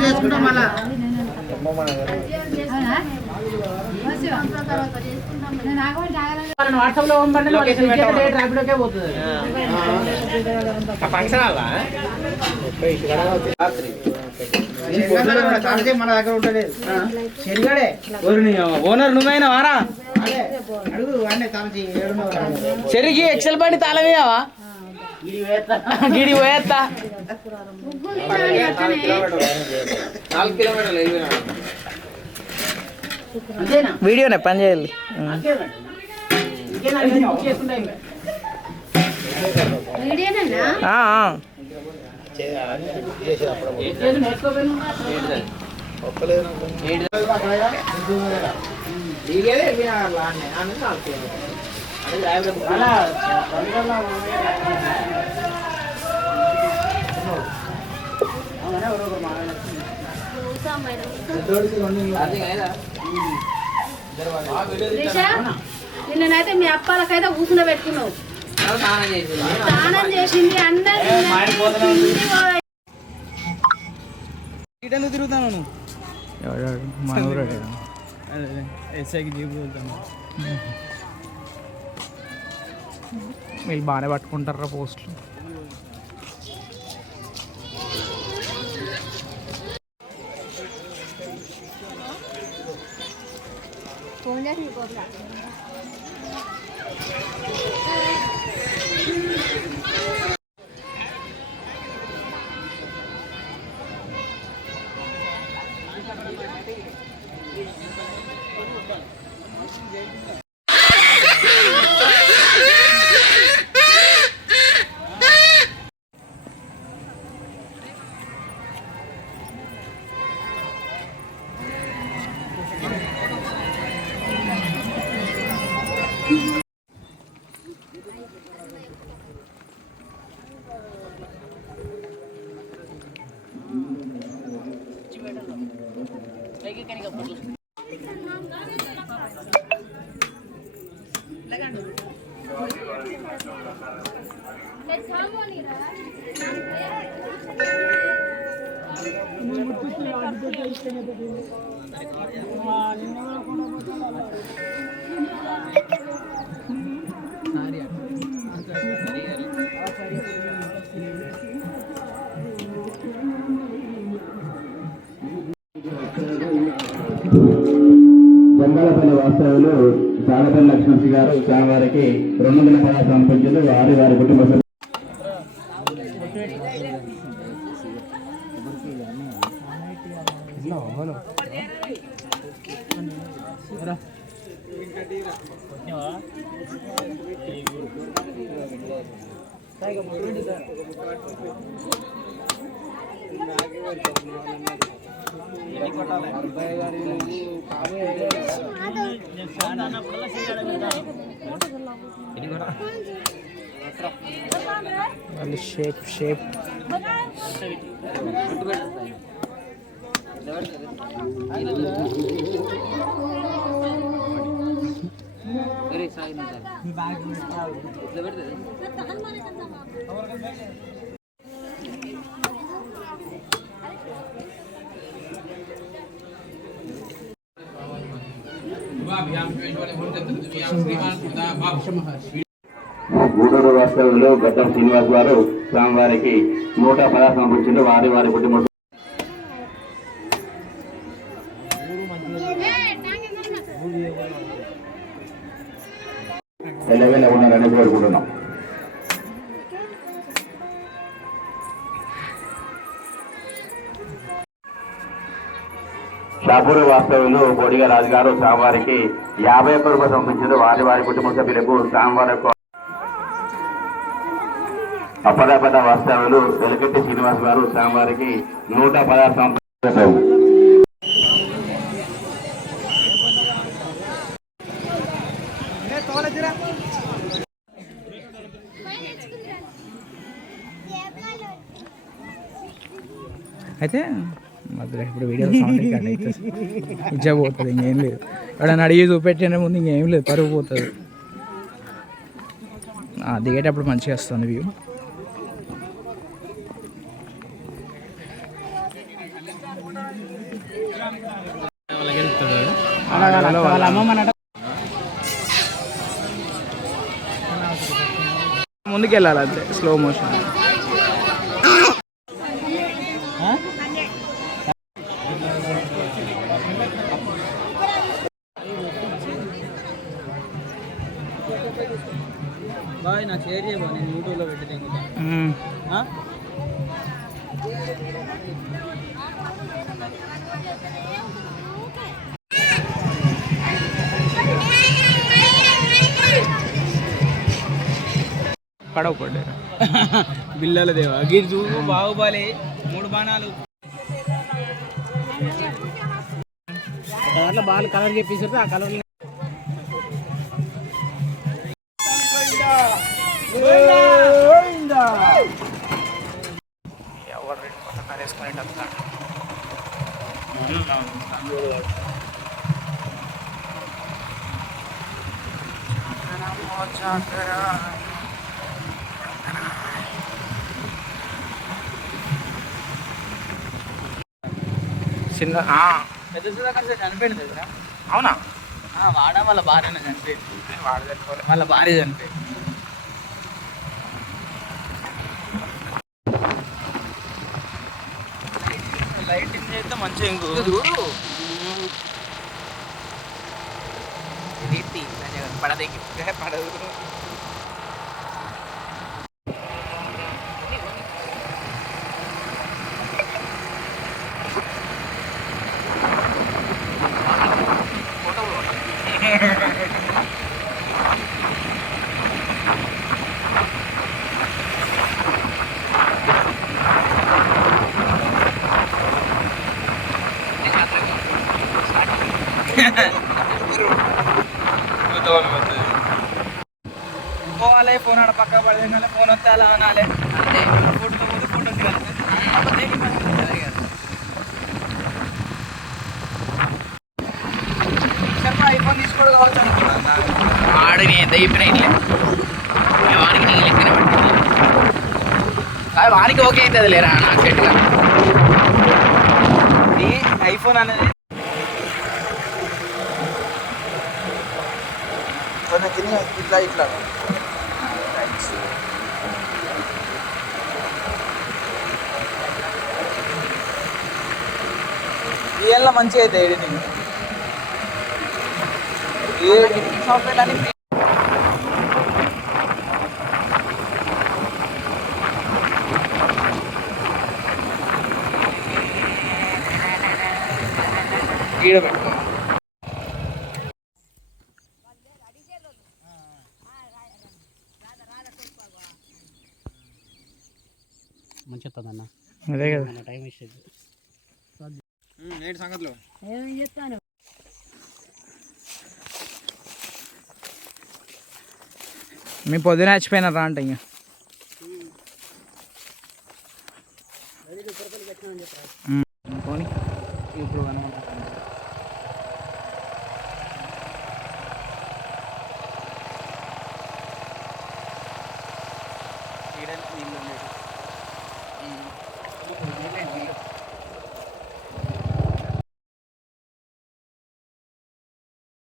చేసుకుంటాం మళ్ళా వాట్సాప్ లో ర్యాపిడోకే పోతుంది ఫంక్షన్ మన దగ్గర ఉంటుంది ఓనర్ నువ్వైనా వారా చెరికి ఎక్సెల్ బండి తాళమేవా గిడి పోయేస్తా వీడియోనే పని చేయాలి నిన్ననైతే మీ అప్పాలకైతే ఊసులో పెట్టుకున్నావు స్నానం చేసింది అందరూ తిరుగుతాను ఎస్ఐకి జీపు వెళ్తాను వీళ్ళు బాగానే పట్టుకుంటారా పోస్టులు ఫోన్ చేసి జంగాలపల్లి వాస్తవ్యులు సాగపల్లి లక్ష్మణ్ గారు స్వామివారికి 200 పదాలు సమర్పించారు. వారి కుటుంబ సభ్యులు షేప్ గూడూరు వాస్తవ్యులు గడ్డం శ్రీనివాస్ గారు స్వామివారికి 100 పదాలు సమర్పించారు. వారి కుటుంబ ఎల్లవేళ ఉన్నారని కోరుకుంటున్నాం. షాపూరు వాస్తవ్యులు బోడిగా రాజు గారు స్వామివారికి 51 రూపాయలు సమర్పించారు. వారి కుటుంబ సభ్యులకు స్వామివారి అపరాపద వాస్తవ్యులు వెలగట్టి శ్రీనివాస్ గారు స్వామివారికి 100 పదాలు సమర్పించారు. అయితే మధ్యలో ఇప్పుడు వీడియో సౌండ్ రికార్డ్ అవుతుంది ఇచ్చా పోతుంది. ఇంకేం లేదు. ఎవడన్నా అడిగి చూపెట్టే ముందు ఇంకేం లేదు, పరుగు పోతుంది. దిగేటప్పుడు మంచిగా వస్తుంది వ్యూ. వాళ్ళ అమ్మమ్మ ముందుకు వెళ్ళాలి అంతే స్లో మోషన్. బాయ్ నాకు షేర్ చేయబో, నేను యూట్యూబ్లో పెట్టి పడవ పడ్డా బిల్లల దేవా గిరి చూపు బాహుబలి 3 బాణాలు కలర్లో బాగా కలర్ చెప్పేసి ఆ కలర్ చిన్న పెద్ద సుధాకర్ చనిపోయింది కదా. అవునా? వాడ వాళ్ళ భార్యనే చనిపోయింది. వాళ్ళ భార్య చనిపోయింది. లైటింగ్ చేస్తే మంచిగా ఇంకో చూడు పడదేకి పడదు. పోవాలి ఫోన్ ఆడ పక్క పడేది ఫోన్ వస్తే అలా అనాలి అంతే. ఫోటో ఫోటో ఐఫోన్ తీసుకోవడం కావచ్చు అనుకున్నా. ఆడని ఎంత చెప్పినా ఇట్లే వానికి నీకు లెక్కనే పడుతుంది. వానికి ఓకే అవుతుంది లేరా నాకు సెట్గా. ఐఫోన్ అనేది ఇట్లా ఇట్లా రియల్లో మంచిగా అవుతాయి ఎడిటింగ్. ఏ ఎడిటింగ్ సాఫ్ట్వేర్ అని ఈడ పెట్టుకో. మంచిగా వస్తుందన్న. అదే కదా టైం ఇస్తుంది. ఏంటి సంగతిలో మీ పొద్దున చచ్చిపోయినారా అంటే ఇంకా పోనీ ఇప్పుడు కనుకుంటా. నీళ్ళు